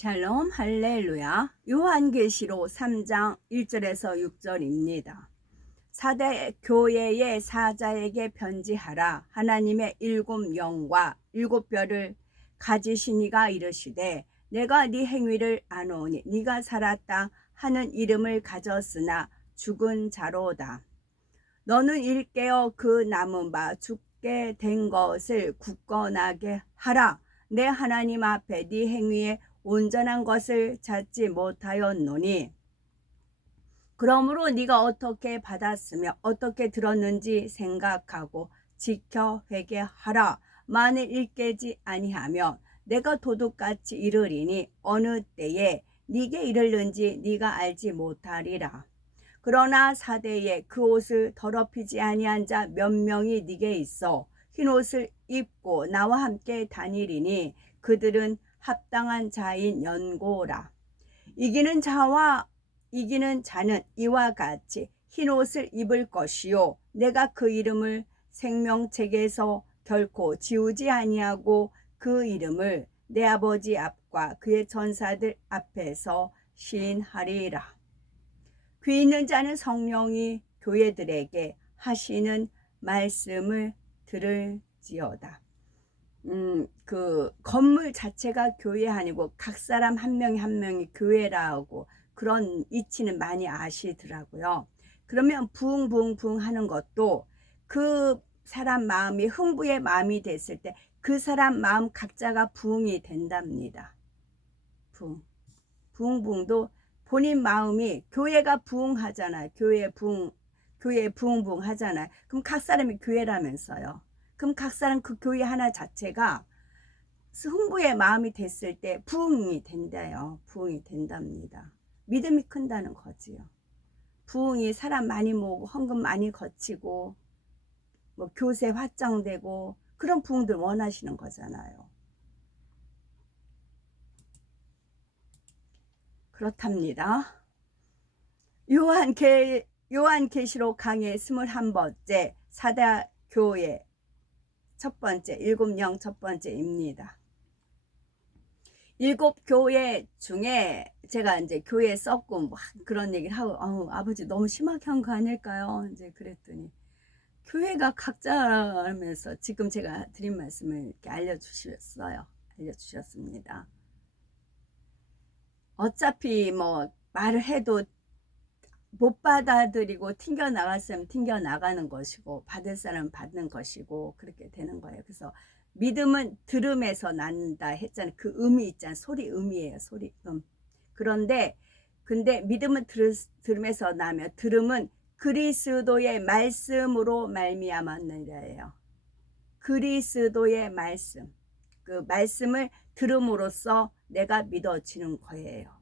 샬롬 할렐루야. 요한계시록 3장 1절에서 6절입니다. 사대 교회의 사자에게 편지하라. 하나님의 일곱 영과 일곱 별을 가지시니가 이르시되 내가 네 행위를 아노니 네가 살았다 하는 이름을 가졌으나 죽은 자로다. 너는 일깨어 그 남은 바 죽게 된 것을 굳건하게 하라. 내 하나님 앞에 네 행위에 온전한 것을 찾지 못하였노니 그러므로 네가 어떻게 받았으며 어떻게 들었는지 생각하고 지켜 회개하라. 만일 일깨지 아니하면 내가 도둑같이 이르리니 어느 때에 네게 이르는지 네가 알지 못하리라. 그러나 사대에 그 옷을 더럽히지 아니한 자 몇 명이 네게 있어 흰옷을 입고 나와 함께 다니리니 그들은 합당한 자인 연고라. 이기는 자는 이와 같이 흰옷을 입을 것이요 내가 그 이름을 생명책에서 결코 지우지 아니하고 그 이름을 내 아버지 앞과 그의 전사들 앞에서 시인하리라. 귀 있는 자는 성령이 교회들에게 하시는 말씀을 들을지어다. 그 건물 자체가 교회 아니고 각 사람 한 명이 한 명이 교회라고 그런 이치는 많이 아시더라고요. 그러면 부흥 하는 것도 그 사람 마음이 흥부의 마음이 됐을 때 그 사람 마음 각자가 부흥이 된답니다. 부흥도 본인 마음이 교회가 부흥하잖아요. 교회 부흥 하잖아요. 그럼 각 사람이 교회라면서요. 그럼 각 사람 그 교회 하나 자체가 흥부의 마음이 됐을 때 부흥이 된대요. 부흥이 된답니다. 믿음이 큰다는 거지요. 부흥이 사람 많이 모으고 헌금 많이 거치고 뭐 교세 확장되고 그런 부흥들 원하시는 거잖아요. 그렇답니다. 요한계시록 강의 21번째 사대 교회 첫 번째 일곱 영 첫 번째입니다. 일곱 교회 중에 제가 이제 교회 썼고 막 그런 얘기를 하고 아버지 너무 심하게 한 거 아닐까요? 이제 그랬더니 교회가 각자라면서 지금 제가 드린 말씀을 이렇게 알려주셨습니다. 어차피 뭐 말을 해도 못 받아들이고 튕겨나갔으면 튕겨나가는 것이고 받을 사람은 받는 것이고 그렇게 되는 거예요. 그래서 믿음은 들음에서 난다 했잖아요. 그 음이 있잖아요. 소리 음이에요. 소리 음. 근데 믿음은 들음에서 나며 들음은 그리스도의 말씀으로 말미암았느니라예요. 그리스도의 말씀. 그 말씀을 들음으로써 내가 믿어지는 거예요.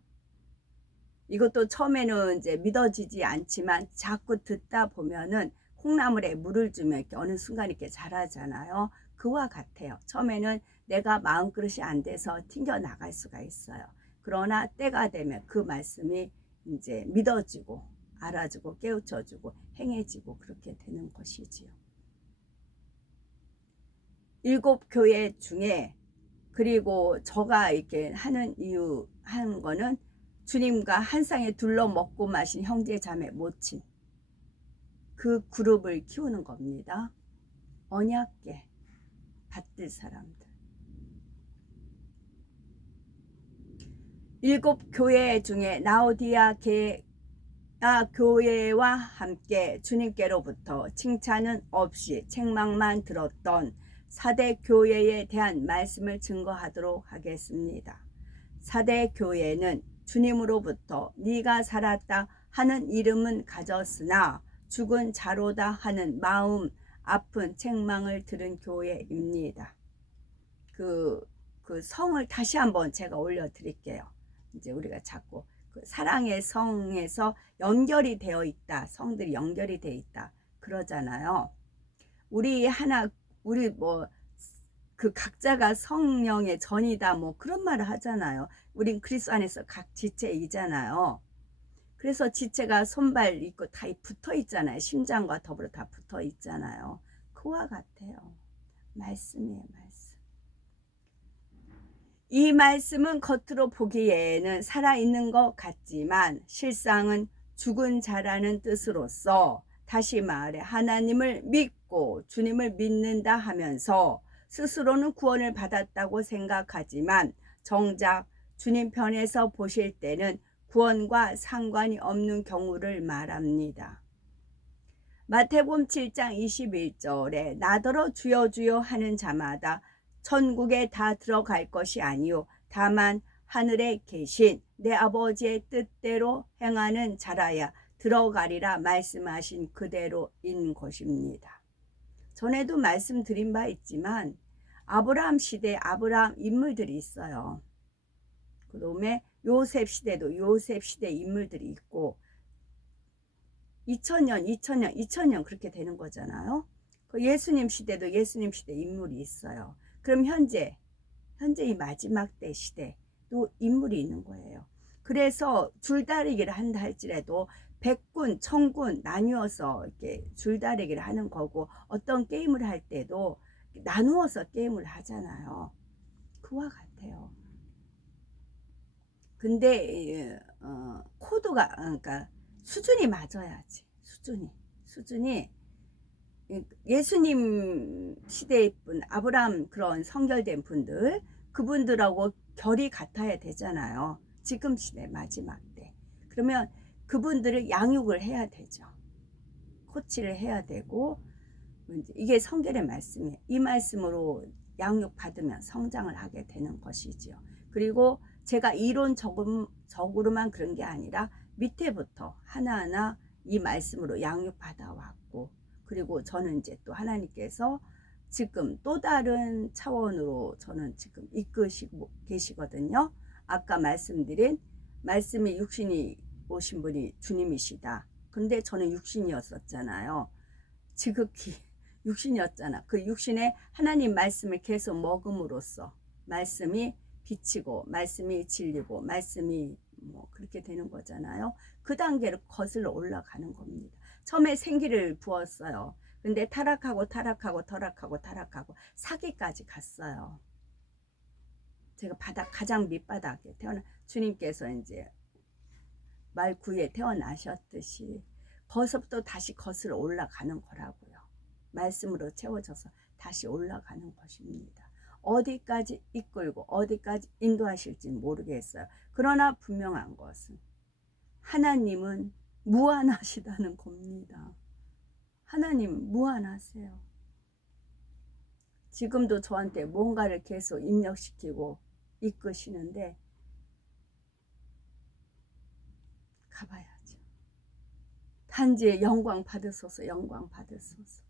이것도 처음에는 이제 믿어지지 않지만 자꾸 듣다 보면은 콩나물에 물을 주면 이렇게 어느 순간 이렇게 자라잖아요. 그와 같아요. 처음에는 내가 마음그릇이 안 돼서 튕겨 나갈 수가 있어요. 그러나 때가 되면 그 말씀이 이제 믿어지고 알아주고 깨우쳐주고 행해지고 그렇게 되는 것이지요. 일곱 교회 중에 그리고 저가 이렇게 하는 거는 주님과 한 쌍에 둘러 먹고 마신 형제 자매 모친 그 그룹을 키우는 겁니다. 언약계 받들 사람들. 일곱 교회 중에 라오디아 교회와 함께 주님께로부터 칭찬은 없이 책망만 들었던 사대 교회에 대한 말씀을 증거하도록 하겠습니다. 사대 교회는 주님으로부터 네가 살았다 하는 이름은 가졌으나 죽은 자로다 하는 마음 아픈 책망을 들은 교회입니다. 그 성을 다시 한번 제가 올려드릴게요. 이제 우리가 자꾸 그 사랑의 성에서 연결이 되어 있다. 성들이 연결이 되어 있다. 그러잖아요. 우리 뭐 그 각자가 성령의 전이다 뭐 그런 말을 하잖아요. 우린 그리스도 안에서 각 지체이잖아요. 그래서 지체가 손발 있고 다 붙어 있잖아요. 심장과 더불어 다 붙어 있잖아요. 그와 같아요. 말씀이에요, 말씀. 이 말씀은 겉으로 보기에는 살아있는 것 같지만 실상은 죽은 자라는 뜻으로서, 다시 말해 하나님을 믿고 주님을 믿는다 하면서 스스로는 구원을 받았다고 생각하지만 정작 주님 편에서 보실 때는 구원과 상관이 없는 경우를 말합니다. 마태복음 7장 21절에 나더러 주여 주여 하는 자마다 천국에 다 들어갈 것이 아니요 다만 하늘에 계신 내 아버지의 뜻대로 행하는 자라야 들어가리라 말씀하신 그대로인 것입니다. 전에도 말씀드린 바 있지만 아브라함 시대에 아브라함 인물들이 있어요. 그 다음에 요셉 시대도 요셉 시대 인물들이 있고 2000년 그렇게 되는 거잖아요. 그 예수님 시대도 예수님 시대 인물이 있어요. 그럼 현재 이 마지막 때 시대도 인물이 있는 거예요. 그래서 줄다리기를 한다 할지라도 백군, 천군 나뉘어서 이렇게 줄다리기를 하는 거고, 어떤 게임을 할 때도 나누어서 게임을 하잖아요. 그와 같아요. 근데 코드가 그러니까 수준이 맞아야지. 수준이 예수님 시대의 분, 아브라함 그런 성결된 분들, 그분들하고 결이 같아야 되잖아요. 지금 시대 마지막 때. 그러면 그분들을 양육을 해야 되죠. 코치를 해야 되고, 이게 성결의 말씀이에요. 이 말씀으로 양육받으면 성장을 하게 되는 것이지요. 그리고 제가 이론적으로만 그런 게 아니라 밑에부터 하나하나 이 말씀으로 양육받아 왔고, 그리고 저는 이제 또 하나님께서 지금 또 다른 차원으로 저는 지금 이끄시고 계시거든요. 아까 말씀드린 말씀이 육신이 오신 분이 주님이시다. 근데 저는 육신이었었잖아요. 지극히 육신이었잖아. 그 육신에 하나님 말씀을 계속 먹음으로써 말씀이 비치고 말씀이 진리고 말씀이 뭐 그렇게 되는 거잖아요. 그 단계로 거슬러 올라가는 겁니다. 처음에 생기를 부었어요. 근데 타락하고 사기까지 갔어요. 제가 가장 밑바닥에 태어나 주님께서 이제 말구에 태어나셨듯이 거기서부터 다시 거슬러 올라가는 거라고요. 말씀으로 채워져서 다시 올라가는 것입니다. 어디까지 이끌고 어디까지 인도하실지는 모르겠어요. 그러나 분명한 것은 하나님은 무한하시다는 겁니다. 하나님 무한하세요. 지금도 저한테 뭔가를 계속 입력시키고 이끄시는데 가봐야죠. 단지 영광 받으소서, 영광 받으소서.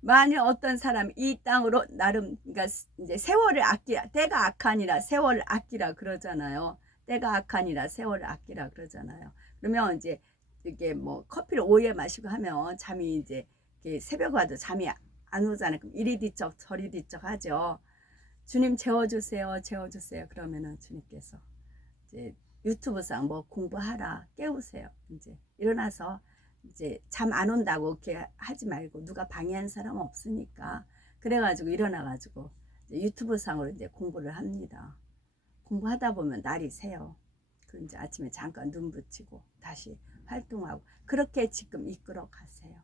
만약 어떤 사람이 이 땅으로 나름, 그러니까 이제 세월을 아끼라, 때가 악하니라 세월을 아끼라 그러잖아요. 때가 악하니라 세월을 아끼라 그러잖아요. 그러면 이제 이게 뭐 커피를 오후에 마시고 하면 잠이 이제 새벽 와도 잠이 안 오잖아요. 그럼 이리 뒤척 저리 뒤척 하죠. 주님 재워주세요, 재워주세요. 그러면은 주님께서 이제 유튜브상 뭐 공부하라 깨우세요. 이제 일어나서 이제 잠 안 온다고 이렇게 하지 말고, 누가 방해하는 사람 없으니까 그래가지고 일어나가지고 이제 유튜브상으로 이제 공부를 합니다. 공부하다 보면 날이 새요. 그럼 이제 아침에 잠깐 눈 붙이고 다시 활동하고 그렇게 지금 이끌어 가세요.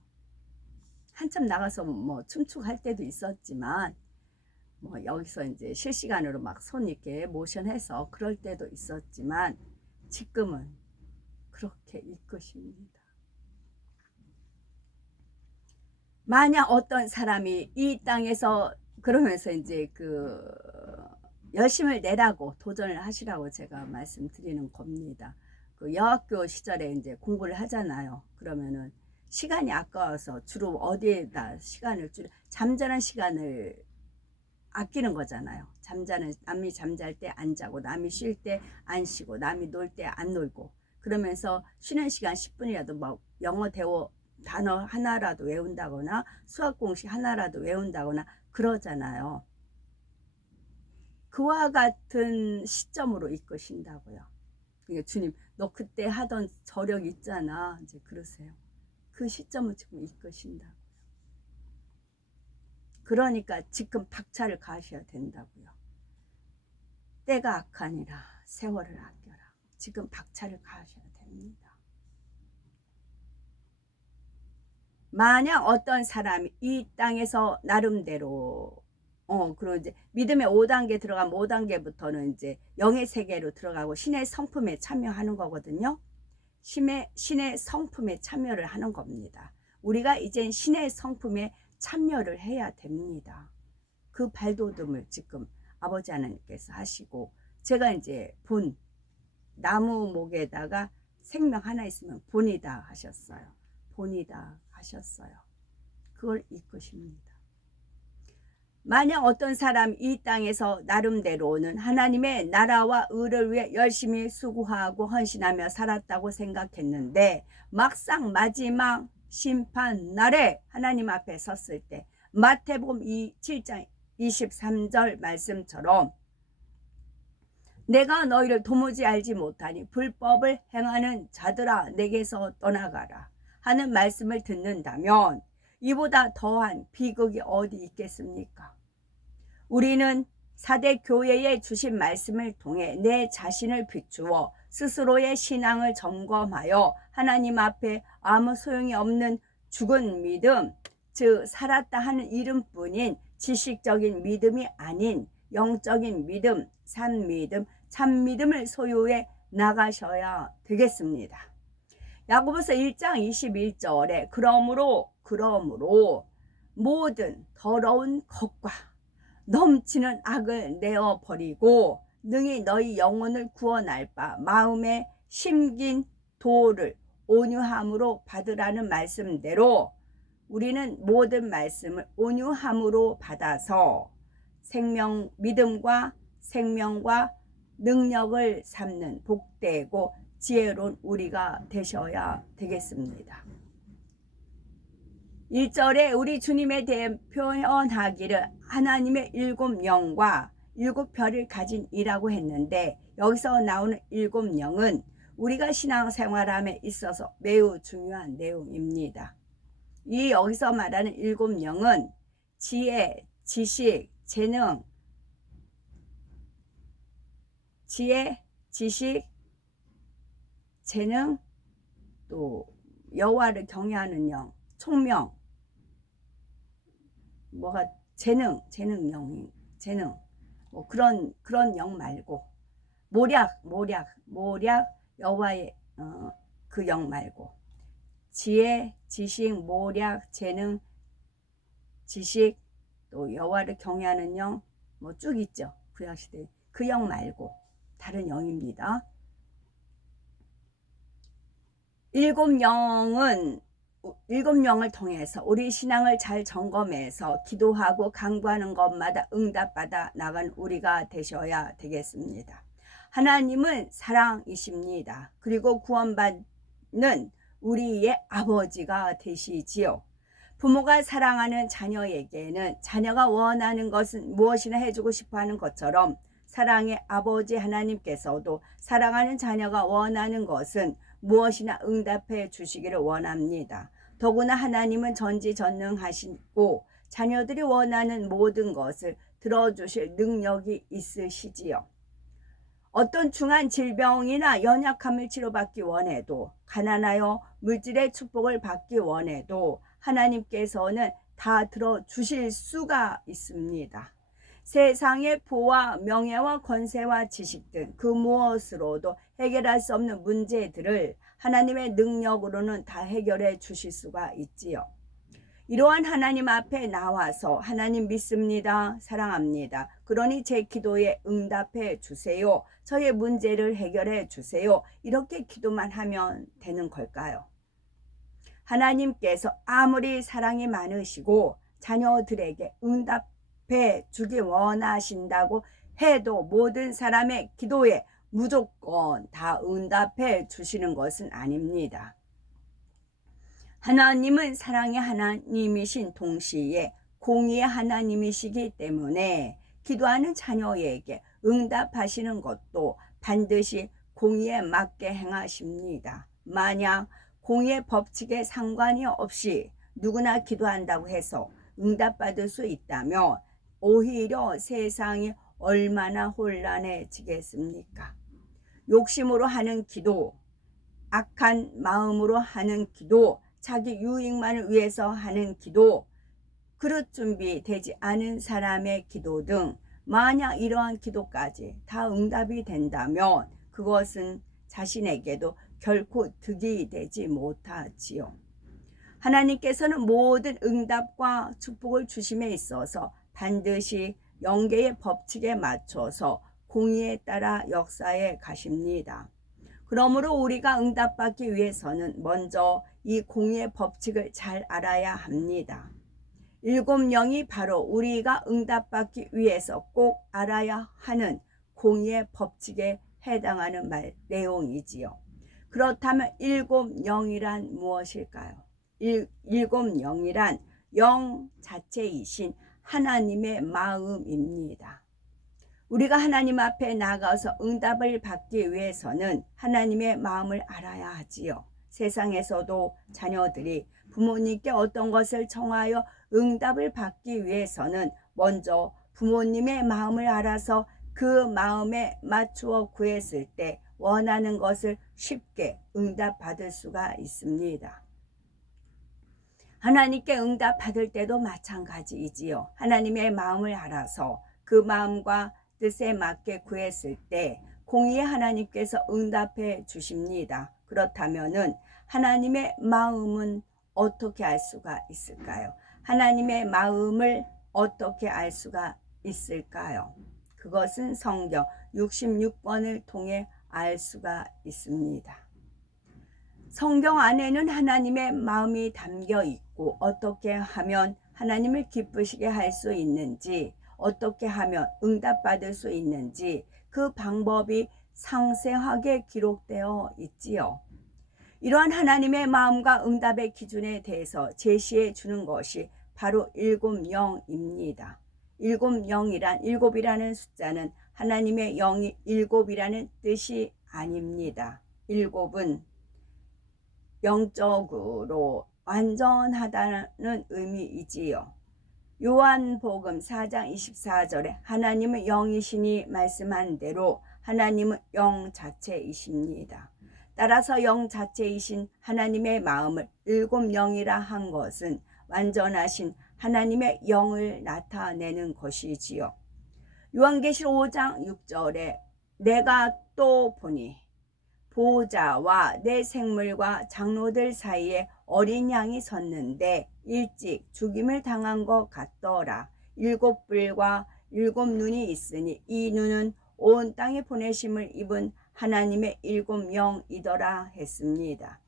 한참 나가서 뭐 춤추고 할 때도 있었지만 뭐 여기서 이제 실시간으로 막 손 이렇게 모션해서 그럴 때도 있었지만 지금은 그렇게 이끄십니다. 만약 어떤 사람이 이 땅에서 그러면서 이제 그 열심을 내라고 도전을 하시라고 제가 말씀드리는 겁니다. 그 여학교 시절에 이제 공부를 하잖아요. 그러면은 시간이 아까워서 주로 어디에다 시간을 잠자는 시간을 아끼는 거잖아요. 남이 잠잘 때 안 자고, 남이 쉴 때 안 쉬고, 남이 놀 때 안 놀고, 그러면서 쉬는 시간 10분이라도 막 영어 단어 하나라도 외운다거나 수학 공식 하나라도 외운다거나 그러잖아요. 그와 같은 시점으로 이끄신다고요. 그러니까 주님, 너 그때 하던 저력 있잖아. 이제 그러세요. 그 시점을 지금 이끄신다고요. 그러니까 지금 박차를 가하셔야 된다고요. 때가 악하니라 세월을 아껴라. 지금 박차를 가하셔야 됩니다. 만약 어떤 사람이 이 땅에서 나름대로 그리고 이제 믿음의 5단계 들어가면 5단계부터는 이제 영의 세계로 들어가고 신의 성품에 참여하는 거거든요. 신의 성품에 참여를 하는 겁니다. 우리가 이제 신의 성품에 참여를 해야 됩니다. 그 발돋움을 지금 아버지 하나님께서 하시고, 제가 이제 본 나무 목에다가 생명 하나 있으면 본이다 하셨어요. 본이다 하셨어요. 그걸 이끄십니다. 만약 어떤 사람이 이 땅에서 나름대로는 하나님의 나라와 의를 위해 열심히 수고하고 헌신하며 살았다고 생각했는데, 막상 마지막 심판 날에 하나님 앞에 섰을 때 마태복음 7장 23절 말씀처럼 내가 너희를 도무지 알지 못하니 불법을 행하는 자들아 내게서 떠나가라 하는 말씀을 듣는다면 이보다 더한 비극이 어디 있겠습니까? 우리는 4대 교회에 주신 말씀을 통해 내 자신을 비추어 스스로의 신앙을 점검하여 하나님 앞에 아무 소용이 없는 죽은 믿음, 즉 살았다 하는 이름뿐인 지식적인 믿음이 아닌 영적인 믿음, 산 믿음, 참 믿음을 소유해 나가셔야 되겠습니다. 야고보서 1장 21절에 그러므로 모든 더러운 것과 넘치는 악을 내어버리고 능히 너희 영혼을 구원할 바 마음에 심긴 도를 온유함으로 받으라는 말씀대로 우리는 모든 말씀을 온유함으로 받아서 믿음과 생명과 능력을 삼는 복되고 지혜로운 우리가 되셔야 되겠습니다. 1절에 우리 주님에 대해 표현하기를 하나님의 7영과 7별을 가진 이라고 했는데, 여기서 나오는 7영은 우리가 신앙생활함에 있어서 매우 중요한 내용입니다. 이 여기서 말하는 7영은 지혜, 지식, 재능, 재능, 또 여호와를 경외하는 영, 총명, 재능, 뭐 그런 영 말고 모략 여호와의 그 영 말고 지혜, 지식, 모략, 재능, 지식, 또 여호와를 경외하는 영 뭐 쭉 있죠. 구약시대 그 영 말고 다른 영입니다. 7영을 통해서 우리 신앙을 잘 점검해서 기도하고 간구하는 것마다 응답받아 나간 우리가 되셔야 되겠습니다. 하나님은 사랑이십니다. 그리고 구원받는 우리의 아버지가 되시지요. 부모가 사랑하는 자녀에게는 자녀가 원하는 것은 무엇이나 해주고 싶어하는 것처럼 사랑의 아버지 하나님께서도 사랑하는 자녀가 원하는 것은 무엇이나 응답해 주시기를 원합니다. 더구나 하나님은 전지전능하시고 자녀들이 원하는 모든 것을 들어주실 능력이 있으시지요. 어떤 중한 질병이나 연약함을 치료받기 원해도, 가난하여 물질의 축복을 받기 원해도 하나님께서는 다 들어주실 수가 있습니다. 세상의 부와 명예와 권세와 지식 등 그 무엇으로도 해결할 수 없는 문제들을 하나님의 능력으로는 다 해결해 주실 수가 있지요. 이러한 하나님 앞에 나와서 하나님 믿습니다. 사랑합니다. 그러니 제 기도에 응답해 주세요. 저의 문제를 해결해 주세요. 이렇게 기도만 하면 되는 걸까요? 하나님께서 아무리 사랑이 많으시고 자녀들에게 응답해 주기 원하신다고 해도 모든 사람의 기도에 무조건 다 응답해 주시는 것은 아닙니다. 하나님은 사랑의 하나님이신 동시에 공의의 하나님이시기 때문에 기도하는 자녀에게 응답하시는 것도 반드시 공의에 맞게 행하십니다. 만약 공의의 법칙에 상관이 없이 누구나 기도한다고 해서 응답받을 수 있다면 오히려 세상이 얼마나 혼란해지겠습니까? 욕심으로 하는 기도, 악한 마음으로 하는 기도, 자기 유익만을 위해서 하는 기도, 그릇 준비 되지 않은 사람의 기도 등 만약 이러한 기도까지 다 응답이 된다면 그것은 자신에게도 결코 득이 되지 못하지요. 하나님께서는 모든 응답과 축복을 주심에 있어서 반드시 영계의 법칙에 맞춰서 공의에 따라 역사해 가십니다. 그러므로 우리가 응답받기 위해서는 먼저 이 공의의 법칙을 잘 알아야 합니다. 7영이 바로 우리가 응답받기 위해서 꼭 알아야 하는 공의의 법칙에 해당하는 내용이지요. 그렇다면 7영이란 무엇일까요? 7영이란 영 자체이신 하나님의 마음입니다. 우리가 하나님 앞에 나가서 응답을 받기 위해서는 하나님의 마음을 알아야 하지요. 세상에서도 자녀들이 부모님께 어떤 것을 청하여 응답을 받기 위해서는 먼저 부모님의 마음을 알아서 그 마음에 맞추어 구했을 때 원하는 것을 쉽게 응답받을 수가 있습니다. 하나님께 응답받을 때도 마찬가지이지요. 하나님의 마음을 알아서 그 마음과 뜻에 맞게 구했을 때 공의의 하나님께서 응답해 주십니다. 그렇다면은 하나님의 마음은 어떻게 알 수가 있을까요? 하나님의 마음을 어떻게 알 수가 있을까요? 그것은 성경 66권을 통해 알 수가 있습니다. 성경 안에는 하나님의 마음이 담겨 있고 어떻게 하면 하나님을 기쁘시게 할 수 있는지, 어떻게 하면 응답받을 수 있는지 그 방법이 상세하게 기록되어 있지요. 이러한 하나님의 마음과 응답의 기준에 대해서 제시해 주는 것이 바로 7영입니다. 7영이란 7이라는 숫자는 하나님의 영이 7이라는 뜻이 아닙니다. 7은 영적으로 완전하다는 의미이지요. 요한복음 4장 24절에 하나님은 영이시니 말씀한 대로 하나님은 영 자체이십니다. 따라서 영 자체이신 하나님의 마음을 7영이라 한 것은 완전하신 하나님의 영을 나타내는 것이지요. 요한계시록 5장 6절에 내가 또 보니 보호자와 내 생물과 장로들 사이에 어린 양이 섰는데 일찍 죽임을 당한 것 같더라. 7뿔과 7눈이 있으니 이 눈은 온 땅에 보내심을 입은 하나님의 7영이더라 했습니다.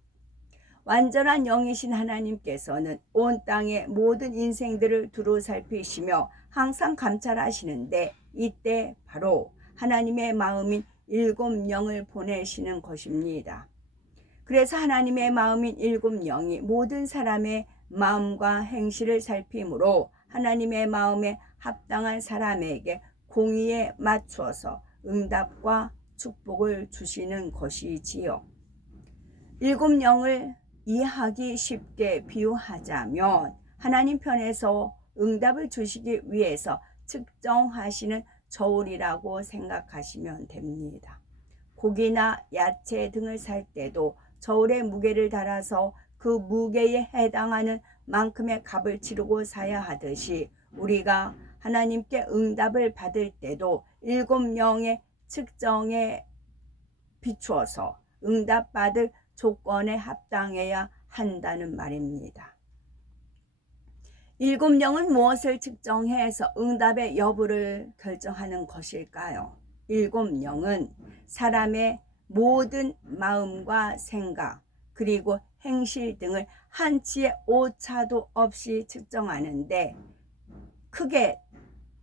완전한 영이신 하나님께서는 온 땅의 모든 인생들을 두루 살피시며 항상 감찰하시는데 이때 바로 하나님의 마음인 7영을 보내시는 것입니다. 그래서 하나님의 마음인 7영이 모든 사람의 마음과 행실을 살피므로 하나님의 마음에 합당한 사람에게 공의에 맞추어서 응답과 축복을 주시는 것이지요. 7영을 이해하기 쉽게 비유하자면 하나님 편에서 응답을 주시기 위해서 측정하시는 저울이라고 생각하시면 됩니다. 고기나 야채 등을 살 때도 저울에 무게를 달아서 그 무게에 해당하는 만큼의 값을 치르고 사야 하듯이 우리가 하나님께 응답을 받을 때도 7영의 측정에 비추어서 응답받을 조건에 합당해야 한다는 말입니다. 7영은 무엇을 측정해서 응답의 여부를 결정하는 것일까요? 7영은 사람의 모든 마음과 생각 그리고 행실 등을 한치의 오차도 없이 측정하는데 크게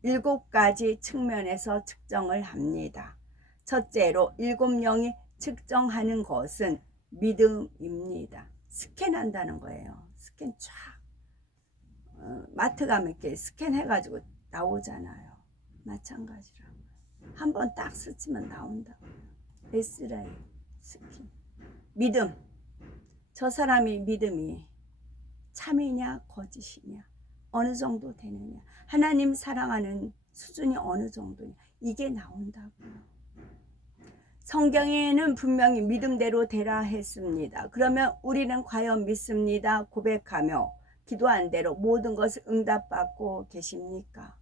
7가지 측면에서 측정을 합니다. 첫째로 7영이 측정하는 것은 믿음입니다. 스캔한다는 거예요. 스캔 쫙. 마트 가면 이렇게 스캔해가지고 나오잖아요. 마찬가지로 한번 딱 스치면 나온다고요. 에스라엘 스캔. 믿음. 저 사람이 믿음이 참이냐 거짓이냐 어느 정도 되느냐, 하나님 사랑하는 수준이 어느 정도냐, 이게 나온다고요. 성경에는 분명히 믿음대로 되라 했습니다. 그러면 우리는 과연 믿습니다 고백하며 기도한 대로 모든 것을 응답받고 계십니까?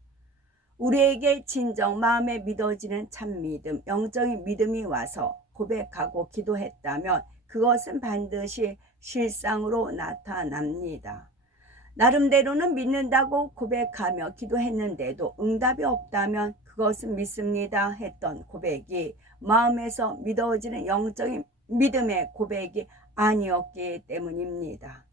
우리에게 진정 마음에 믿어지는 참 믿음, 영적인 믿음이 와서 고백하고 기도했다면 그것은 반드시 실상으로 나타납니다. 나름대로는 믿는다고 고백하며 기도했는데도 응답이 없다면 그것은 믿습니다 했던 고백이 마음에서 믿어지는 영적인 믿음의 고백이 아니었기 때문입니다.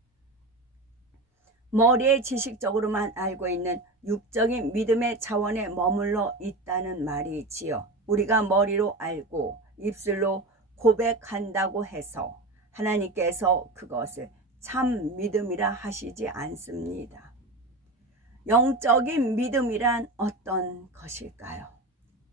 머리에 지식적으로만 알고 있는 육적인 믿음의 차원에 머물러 있다는 말이지요. 우리가 머리로 알고 입술로 고백한다고 해서 하나님께서 그것을 참 믿음이라 하시지 않습니다. 영적인 믿음이란 어떤 것일까요?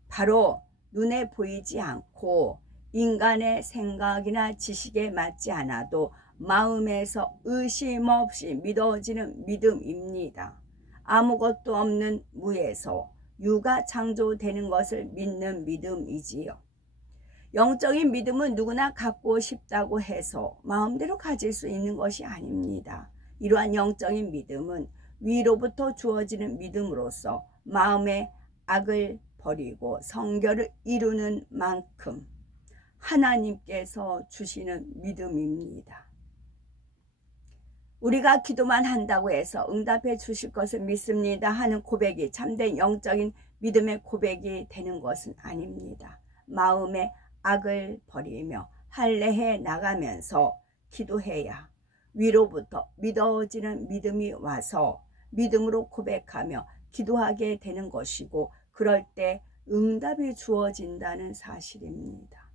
바로 눈에 보이지 않고 인간의 생각이나 지식에 맞지 않아도 마음에서 의심 없이 믿어지는 믿음입니다. 아무것도 없는 무에서 유가 창조되는 것을 믿는 믿음이지요. 영적인 믿음은 누구나 갖고 싶다고 해서 마음대로 가질 수 있는 것이 아닙니다. 이러한 영적인 믿음은 위로부터 주어지는 믿음으로서 마음의 악을 버리고 성결을 이루는 만큼 하나님께서 주시는 믿음입니다. 우리가 기도만 한다고 해서 응답해 주실 것을 믿습니다 하는 고백이 참된 영적인 믿음의 고백이 되는 것은 아닙니다. 마음의 악을 버리며 할례해 나가면서 기도해야 위로부터 믿어지는 믿음이 와서 믿음으로 고백하며 기도하게 되는 것이고, 그럴 때 응답이 주어진다는 사실입니다.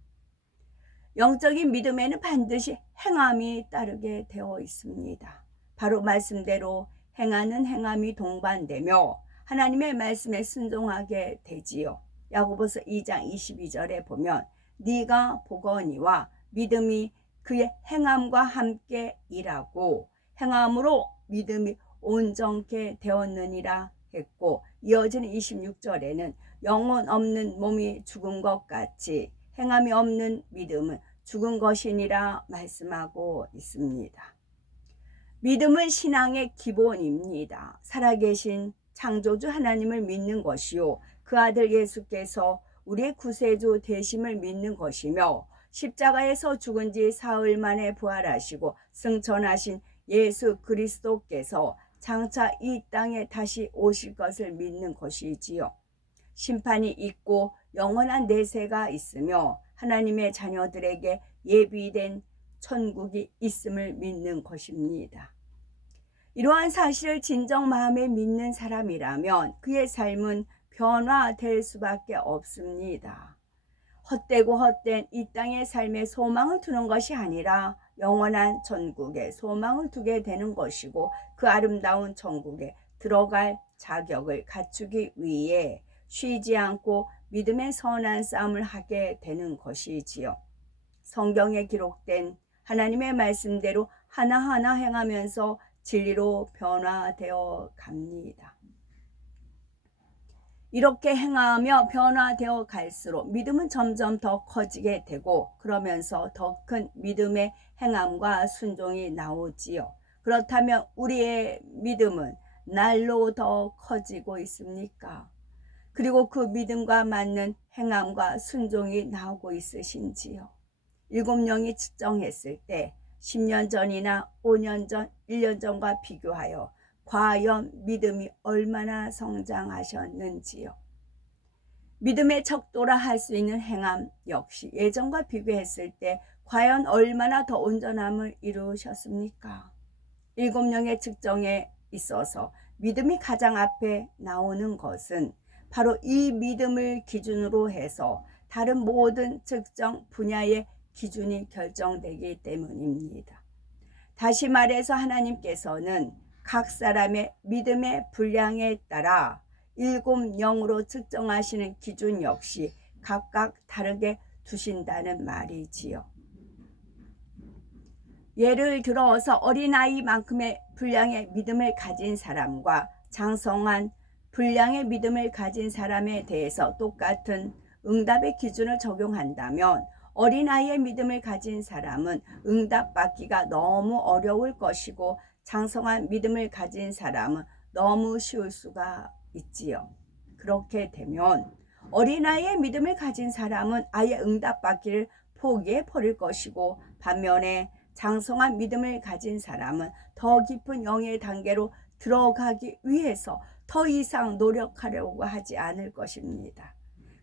영적인 믿음에는 반드시 행함이 따르게 되어 있습니다. 바로 말씀대로 행하는 행함이 동반되며 하나님의 말씀에 순종하게 되지요. 야고보서 2장 22절에 보면 네가 보거니와 믿음이 그의 행함과 함께 일하고 행함으로 믿음이 온전케 되었느니라 했고, 이어지는 26절에는 영혼 없는 몸이 죽은 것 같이 행함이 없는 믿음은 죽은 것이니라 말씀하고 있습니다. 믿음은 신앙의 기본입니다. 살아계신 창조주 하나님을 믿는 것이요, 그 아들 예수께서 우리의 구세주 되심을 믿는 것이며, 십자가에서 죽은 지 사흘 만에 부활하시고 승천하신 예수 그리스도께서 장차 이 땅에 다시 오실 것을 믿는 것이지요. 심판이 있고 영원한 내세가 있으며 하나님의 자녀들에게 예비된 천국이 있음을 믿는 것입니다. 이러한 사실을 진정 마음에 믿는 사람이라면 그의 삶은 변화될 수밖에 없습니다. 헛되고 헛된 이 땅의 삶에 소망을 두는 것이 아니라 영원한 천국에 소망을 두게 되는 것이고, 그 아름다운 천국에 들어갈 자격을 갖추기 위해 쉬지 않고 믿음의 선한 싸움을 하게 되는 것이지요. 성경에 기록된 하나님의 말씀대로 하나하나 행하면서 진리로 변화되어 갑니다. 이렇게 행하며 변화되어 갈수록 믿음은 점점 더 커지게 되고, 그러면서 더 큰 믿음의 행함과 순종이 나오지요. 그렇다면 우리의 믿음은 날로 더 커지고 있습니까? 그리고 그 믿음과 맞는 행함과 순종이 나오고 있으신지요? 7명이 측정했을 때 10년 전이나 5년 전, 1년 전과 비교하여 과연 믿음이 얼마나 성장하셨는지요. 믿음의 척도라 할 수 있는 행함 역시 예전과 비교했을 때 과연 얼마나 더 온전함을 이루셨습니까? 7명의 측정에 있어서 믿음이 가장 앞에 나오는 것은 바로 이 믿음을 기준으로 해서 다른 모든 측정 분야의 기준이 결정되기 때문입니다. 다시 말해서 하나님께서는 각 사람의 믿음의 분량에 따라 7영으로 측정하시는 기준 역시 각각 다르게 두신다는 말이지요. 예를 들어서 어린아이만큼의 분량의 믿음을 가진 사람과 장성한 분량의 믿음을 가진 사람에 대해서 똑같은 응답의 기준을 적용한다면 어린아이의 믿음을 가진 사람은 응답받기가 너무 어려울 것이고 장성한 믿음을 가진 사람은 너무 쉬울 수가 있지요. 그렇게 되면 어린아이의 믿음을 가진 사람은 아예 응답받기를 포기해 버릴 것이고 반면에 장성한 믿음을 가진 사람은 더 깊은 영의 단계로 들어가기 위해서 더 이상 노력하려고 하지 않을 것입니다.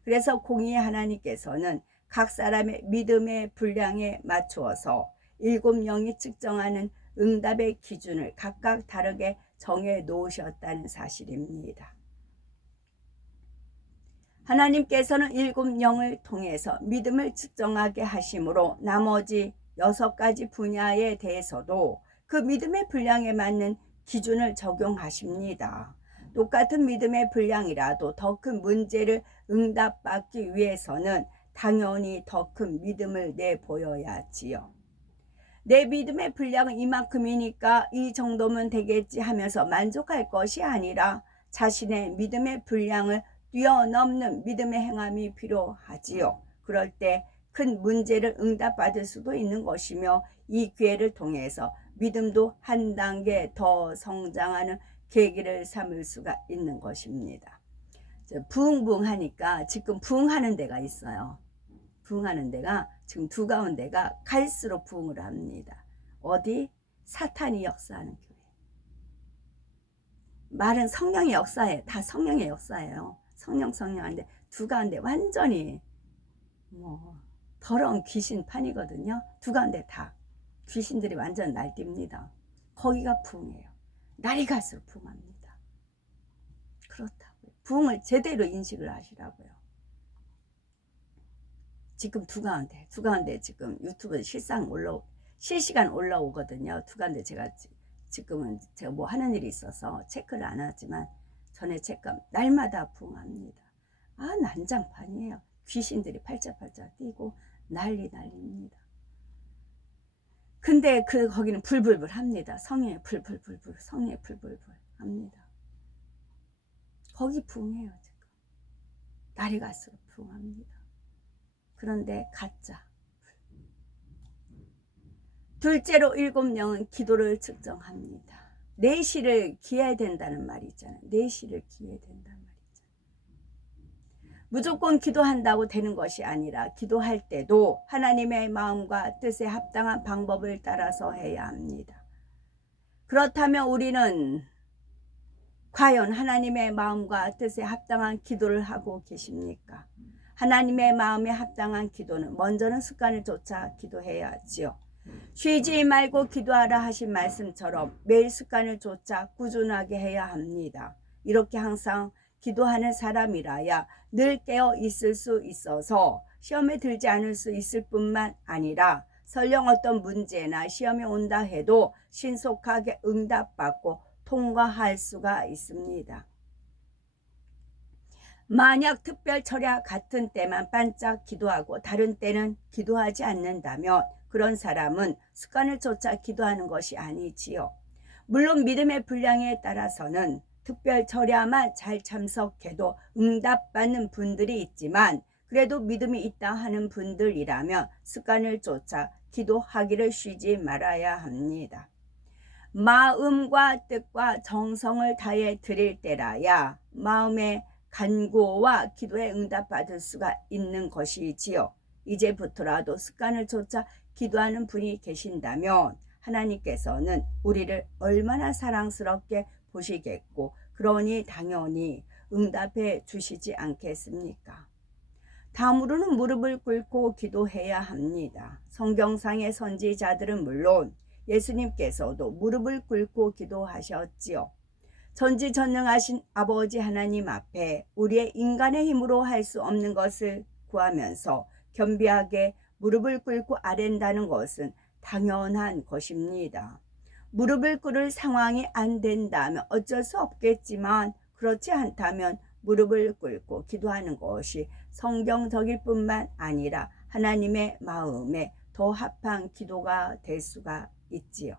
그래서 공의의 하나님께서는 각 사람의 믿음의 분량에 맞추어서 7영이 측정하는 응답의 기준을 각각 다르게 정해 놓으셨다는 사실입니다. 하나님께서는 7영을 통해서 믿음을 측정하게 하심으로 나머지 6가지 분야에 대해서도 그 믿음의 분량에 맞는 기준을 적용하십니다. 똑같은 믿음의 분량이라도 더 큰 문제를 응답받기 위해서는 당연히 더 큰 믿음을 내보여야지요. 내 믿음의 분량은 이만큼이니까 이 정도면 되겠지 하면서 만족할 것이 아니라 자신의 믿음의 분량을 뛰어넘는 믿음의 행함이 필요하지요. 그럴 때 큰 문제를 응답받을 수도 있는 것이며 이 기회를 통해서 믿음도 한 단계 더 성장하는 계기를 삼을 수가 있는 것입니다. 부흥부흥하니까 지금 부흥하는 데가 있어요. 부흥하는 데가 지금 두 가운데가 갈수록 부흥을 합니다. 어디? 사탄이 역사하는 교회. 말은 성령의 역사예요. 다 성령의 역사예요. 성령한데 두 가운데 완전히 더러운 귀신판이거든요. 두 가운데 다 귀신들이 완전 날뜁니다. 거기가 부흥이에요. 날이 갈수록 부흥합니다. 그렇다고요. 부흥을 제대로 인식을 하시라고요. 지금 두 가운데 지금 유튜브에 실시간 올라오거든요. 두 가운데 지금은 제가 뭐 하는 일이 있어서 체크를 안 하지만 전에 체크하면 날마다 부흥합니다. 난장판이에요. 귀신들이 팔짝팔짝 뛰고 난립니다. 근데 거기는 불불불 합니다. 성령의 불불불 합니다. 거기 부흥해요. 지금 날이 갈수록 부흥합니다. 그런데 가짜. 둘째로 7영은 기도를 측정합니다. 내시를 기해야 된다는 말이 있잖아요. 내시를 기해야 된다는 말이 있잖아요. 무조건 기도한다고 되는 것이 아니라 기도할 때도 하나님의 마음과 뜻에 합당한 방법을 따라서 해야 합니다. 그렇다면 우리는 과연 하나님의 마음과 뜻에 합당한 기도를 하고 계십니까? 하나님의 마음에 합당한 기도는 먼저는 습관을 쫓아 기도해야지요. 쉬지 말고 기도하라 하신 말씀처럼 매일 습관을 쫓아 꾸준하게 해야 합니다. 이렇게 항상 기도하는 사람이라야 늘 깨어 있을 수 있어서 시험에 들지 않을 수 있을 뿐만 아니라 설령 어떤 문제나 시험이 온다 해도 신속하게 응답받고 통과할 수가 있습니다. 만약 특별 철야 같은 때만 반짝 기도하고 다른 때는 기도하지 않는다면 그런 사람은 습관을 쫓아 기도하는 것이 아니지요. 물론 믿음의 분량에 따라서는 특별 철야만 잘 참석해도 응답받는 분들이 있지만 그래도 믿음이 있다 하는 분들이라면 습관을 쫓아 기도하기를 쉬지 말아야 합니다. 마음과 뜻과 정성을 다해 드릴 때라야 마음의 간구와 기도에 응답받을 수가 있는 것이지요. 이제부터라도 습관을 쫓아 기도하는 분이 계신다면 하나님께서는 우리를 얼마나 사랑스럽게 보시겠고 그러니 당연히 응답해 주시지 않겠습니까? 다음으로는 무릎을 꿇고 기도해야 합니다. 성경상의 선지자들은 물론 예수님께서도 무릎을 꿇고 기도하셨지요. 전지전능하신 아버지 하나님 앞에 우리의 인간의 힘으로 할 수 없는 것을 구하면서 겸비하게 무릎을 꿇고 아랜다는 것은 당연한 것입니다. 무릎을 꿇을 상황이 안 된다면 어쩔 수 없겠지만 그렇지 않다면 무릎을 꿇고 기도하는 것이 성경적일 뿐만 아니라 하나님의 마음에 더 합한 기도가 될 수가 있지요.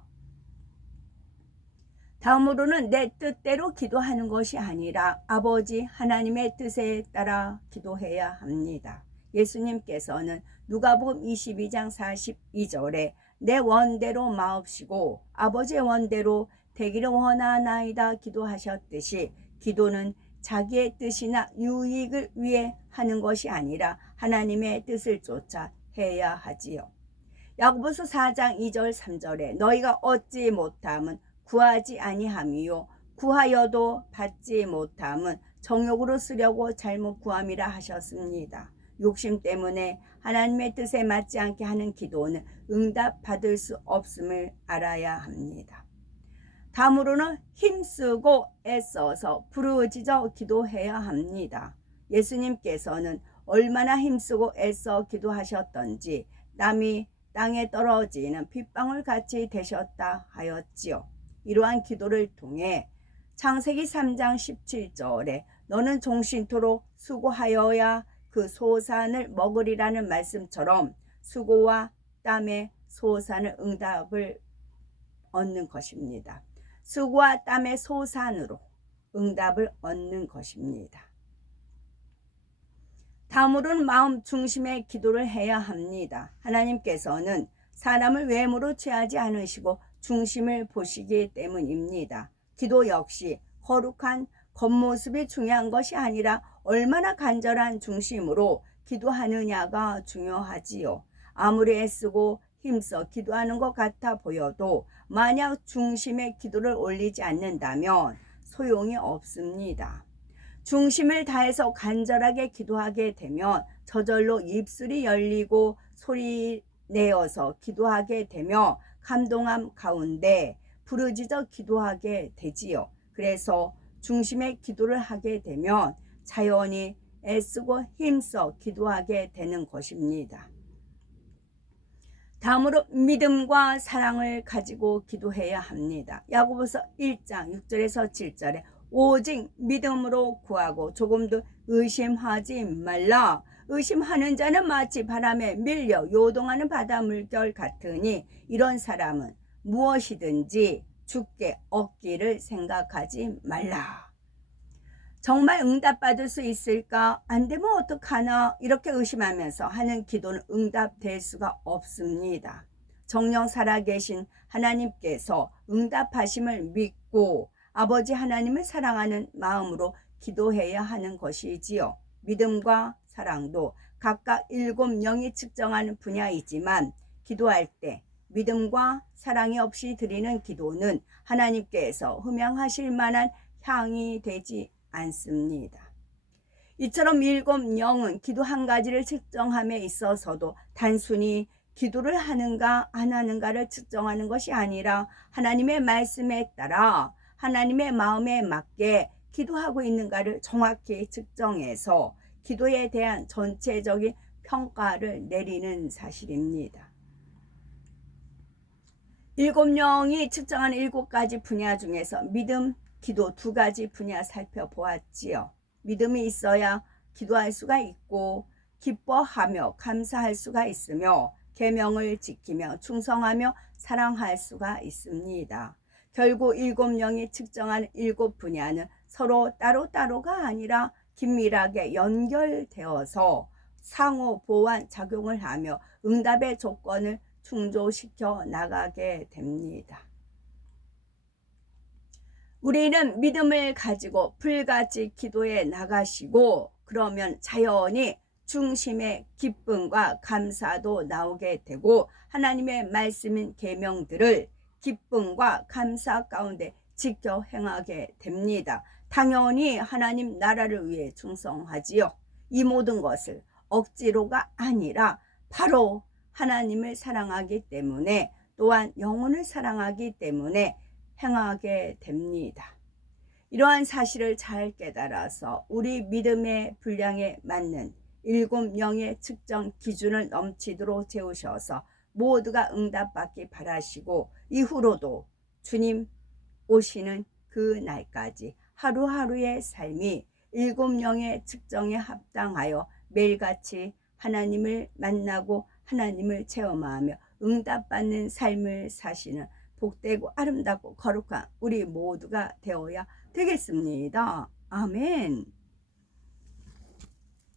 다음으로는 내 뜻대로 기도하는 것이 아니라 아버지 하나님의 뜻에 따라 기도해야 합니다. 예수님께서는 누가복음 22장 42절에 내 원대로 마옵시고 아버지의 원대로 되기를 원하나이다 기도하셨듯이 기도는 자기의 뜻이나 유익을 위해 하는 것이 아니라 하나님의 뜻을 쫓아 해야 하지요. 야고보서 4장 2절 3절에 너희가 얻지 못함은 구하지 아니함이요 구하여도 받지 못함은 정욕으로 쓰려고 잘못 구함이라 하셨습니다. 욕심 때문에 하나님의 뜻에 맞지 않게 하는 기도는 응답받을 수 없음을 알아야 합니다. 다음으로는 힘쓰고 애써서 부르짖어 기도해야 합니다. 예수님께서는 얼마나 힘쓰고 애써 기도하셨던지 땀이 땅에 떨어지는 빗방울 같이 되셨다 하였지요. 이러한 기도를 통해 창세기 3장 17절에 너는 종신토록 수고하여야 그 소산을 먹으리라는 말씀처럼 수고와 땀의 소산을 응답을 얻는 것입니다. 수고와 땀의 소산으로 응답을 얻는 것입니다. 다음으로는 마음 중심의 기도를 해야 합니다. 하나님께서는 사람을 외모로 취하지 않으시고 중심을 보시기 때문입니다. 기도 역시 거룩한 겉모습이 중요한 것이 아니라 얼마나 간절한 중심으로 기도하느냐가 중요하지요. 아무리 애쓰고 힘써 기도하는 것 같아 보여도 만약 중심의 기도를 올리지 않는다면 소용이 없습니다. 중심을 다해서 간절하게 기도하게 되면 저절로 입술이 열리고 소리 내어서 기도하게 되며 감동함 가운데 부르짖어 기도하게 되지요. 그래서 중심의 기도를 하게 되면 자연히 애쓰고 힘써 기도하게 되는 것입니다. 다음으로 믿음과 사랑을 가지고 기도해야 합니다. 야고보서 1장 6절에서 7절에 오직 믿음으로 구하고 조금도 의심하지 말라. 의심하는 자는 마치 바람에 밀려 요동하는 바다 물결 같으니 이런 사람은 무엇이든지 주께 얻기를 생각하지 말라. 정말 응답받을 수 있을까? 안 되면 어떡하나? 이렇게 의심하면서 하는 기도는 응답될 수가 없습니다. 정령 살아계신 하나님께서 응답하심을 믿고 아버지 하나님을 사랑하는 마음으로 기도해야 하는 것이지요. 믿음과 사랑도 각각 7영이 측정하는 분야이지만 기도할 때 믿음과 사랑이 없이 드리는 기도는 하나님께서 흠양하실 만한 향이 되지 않습니다. 이처럼 7영은 기도 한 가지를 측정함에 있어서도 단순히 기도를 하는가 안 하는가를 측정하는 것이 아니라 하나님의 말씀에 따라 하나님의 마음에 맞게 기도하고 있는가를 정확히 측정해서 기도에 대한 전체적인 평가를 내리는 사실입니다. 7영이 측정한 7가지 분야 중에서 믿음, 기도 2가지 분야 살펴보았지요. 믿음이 있어야 기도할 수가 있고 기뻐하며 감사할 수가 있으며 계명을 지키며 충성하며 사랑할 수가 있습니다. 결국 7영이 측정한 7분야는 서로 따로따로가 아니라 긴밀하게 연결되어서 상호 보완 작용을 하며 응답의 조건을 충족시켜 나가게 됩니다. 우리는 믿음을 가지고 불같이 기도에 나가시고 그러면 자연히 중심의 기쁨과 감사도 나오게 되고 하나님의 말씀인 계명들을 기쁨과 감사 가운데 지켜 행하게 됩니다. 당연히 하나님 나라를 위해 충성하지요. 이 모든 것을 억지로가 아니라 바로 하나님을 사랑하기 때문에 또한 영혼을 사랑하기 때문에 행하게 됩니다. 이러한 사실을 잘 깨달아서 우리 믿음의 분량에 맞는 7영의 측정 기준을 넘치도록 채우셔서 모두가 응답받기 바라시고 이후로도 주님 오시는 그 날까지 하루하루의 삶이 7영의 측정에 합당하여 매일같이 하나님을 만나고 하나님을 체험하며 응답받는 삶을 사시는 복되고 아름답고 거룩한 우리 모두가 되어야 되겠습니다. 아멘.